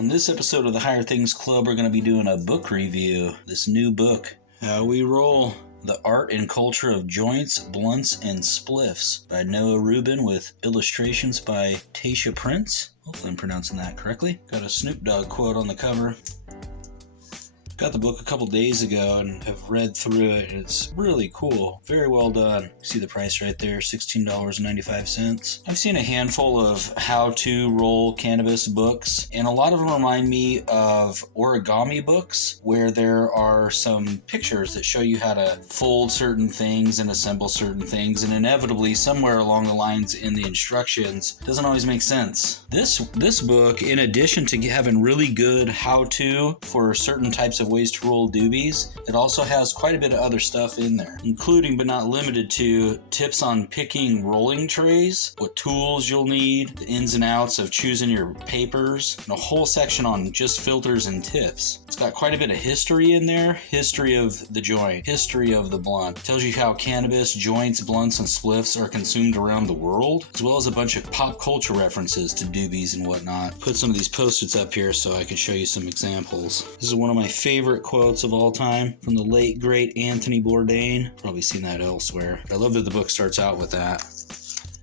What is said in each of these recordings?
On this episode of the Higher Things Club, we're going to be doing a book review. This new book, How We Roll: The Art and Culture of Joints, Blunts, and Spliffs by Noah Rubin with illustrations by Tasha Prince. Hopefully I'm pronouncing that correctly. Got a Snoop Dogg quote on the cover. Got the book a couple days ago and have read through it. It's really cool. Very well done. See the price right there, $16.95. I've seen a handful of how-to roll cannabis books, and a lot of them remind me of origami books, where there are some pictures that show you how to fold certain things and assemble certain things, and inevitably, somewhere along the lines in the instructions, doesn't always make sense. This book, in addition to having really good how-to for certain types of ways to roll doobies, it also has quite a bit of other stuff in there, including but not limited to tips on picking rolling trays, what tools you'll need, the ins and outs of choosing your papers, and a whole section on just filters and tips. It's got quite a bit of history in there, history of the joint, history of the blunt. It tells you how cannabis, joints, blunts, and spliffs are consumed around the world, as well as a bunch of pop culture references to doobies and whatnot. Put some of these post-its up here so I can show you some examples. This is one of my favorite quotes of all time from the late great Anthony Bourdain. Probably seen that elsewhere. I love that the book starts out with that.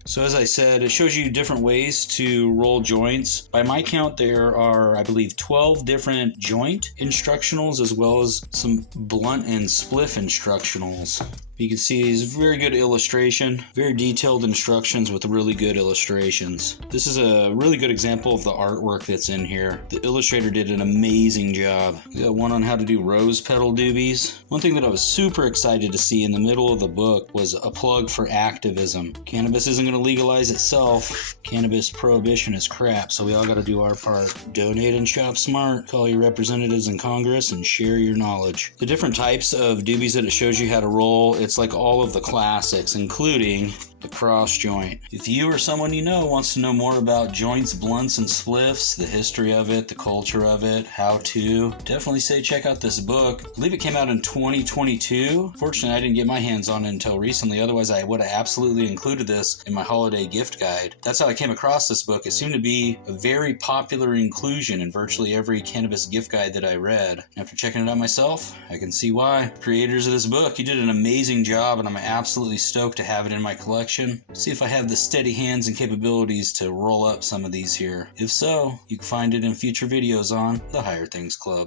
So as I said, it shows you different ways to roll joints. By my count, there are, I believe, 12 different joint instructionals as well as some blunt and spliff instructionals. You can see it's very good illustration, very detailed instructions with really good illustrations. This is a really good example of the artwork that's in here. The illustrator did an amazing job. We got one on how to do rose petal doobies. One thing that I was super excited to see in the middle of the book was a plug for activism. Cannabis isn't going to legalize itself. Cannabis prohibition is crap, so we all got to do our part. Donate and shop smart. Call your representatives in Congress and share your knowledge. The different types of doobies that it shows you how to roll, it's like all of the classics, including the cross joint. If you or someone you know wants to know more about joints, blunts, and spliffs, the history of it, the culture of it, how to, definitely say check out this book. I believe it came out in 2022. Fortunately, I didn't get my hands on it until recently. Otherwise, I would have absolutely included this in my holiday gift guide. That's how I came across this book. It seemed to be a very popular inclusion in virtually every cannabis gift guide that I read. After checking it out myself, I can see why. Creators of this book, you did an amazing job, and I'm absolutely stoked to have it in my collection. See if I have the steady hands and capabilities to roll up some of these here. If so, you can find it in future videos on the Higher Things Club.